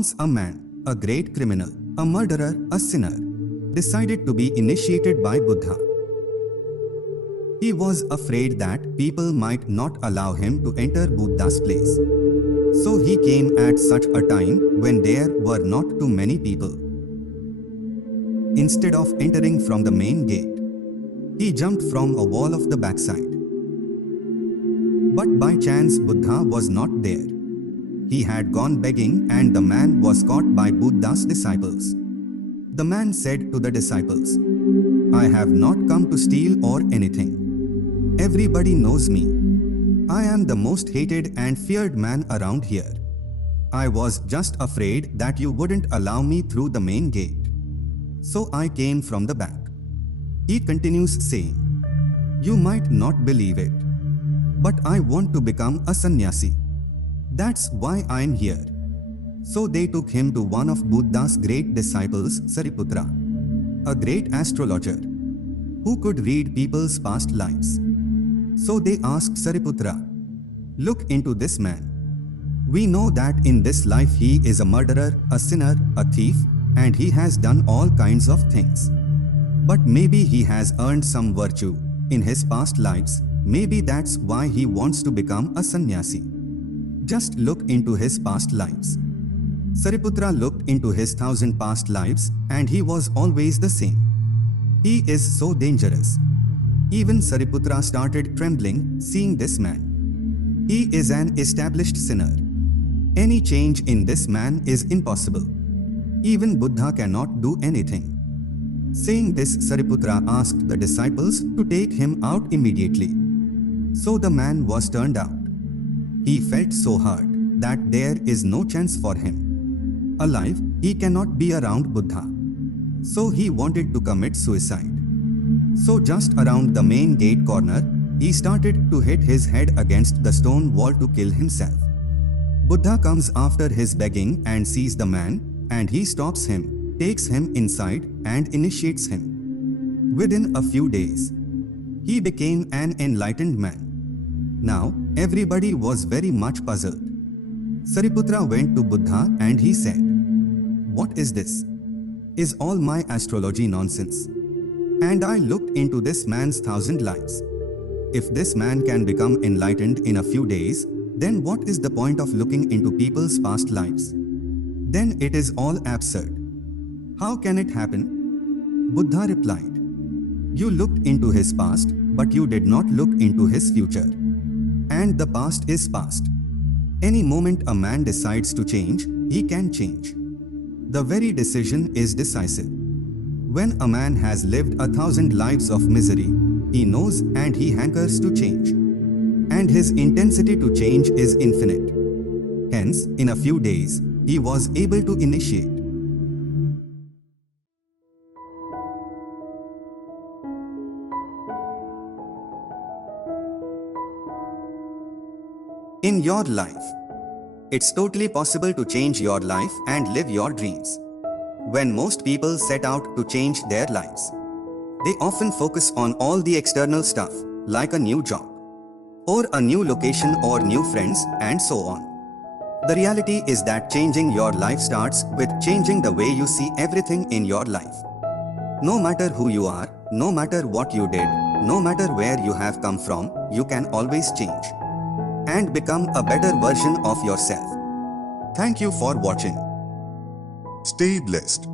Once a man, a great criminal, a murderer, a sinner, decided to be initiated by Buddha. He was afraid that people might not allow him to enter Buddha's place. So he came at such a time when there were not too many people. Instead of entering from the main gate, he jumped from a wall of the backside. But by chance Buddha was not there. He had gone begging and the man was caught by Buddha's disciples. The man said to the disciples, "I have not come to steal or anything. Everybody knows me. I am the most hated and feared man around here. I was just afraid that you wouldn't allow me through the main gate. So I came from the back." He continues saying, "You might not believe it, but I want to become a sannyasi. That's why I'm here." So they took him to one of Buddha's great disciples, Sariputra, a great astrologer, who could read people's past lives. So they asked Sariputra, "Look into this man. We know that in this life he is a murderer, a sinner, a thief, and he has done all kinds of things. But maybe he has earned some virtue in his past lives. Maybe that's why he wants to become a sannyasi. Just look into his past lives." Sariputra looked into his 1,000 past lives and he was always the same. He is so dangerous. Even Sariputra started trembling seeing this man. He is an established sinner. Any change in this man is impossible. Even Buddha cannot do anything. Saying this, Sariputra asked the disciples to take him out immediately. So the man was turned out. He felt so hurt that there is no chance for him. Alive, he cannot be around Buddha. So he wanted to commit suicide. So just around the main gate corner, he started to hit his head against the stone wall to kill himself. Buddha comes after his begging and sees the man, and he stops him, takes him inside and initiates him. Within a few days, he became an enlightened man. Now, everybody was very much puzzled. Sariputra went to Buddha and he said, "What is this? Is all my astrology nonsense? And I looked into this man's 1,000 lives. If this man can become enlightened in a few days, then what is the point of looking into people's past lives? Then it is all absurd. How can it happen?" Buddha replied, "You looked into his past, but you did not look into his future. And the past is past. Any moment a man decides to change, he can change. The very decision is decisive. When a man has lived 1,000 lives of misery, he knows and he hankers to change. And his intensity to change is infinite. Hence, in a few days, he was able to initiate. In your life, it's totally possible to change your life and live your dreams. When most people set out to change their lives, they often focus on all the external stuff, like a new job, or a new location or new friends, and so on. The reality is that changing your life starts with changing the way you see everything in your life. No matter who you are, no matter what you did, no matter where you have come from, you can always change and become a better version of yourself. Thank you for watching. Stay blessed.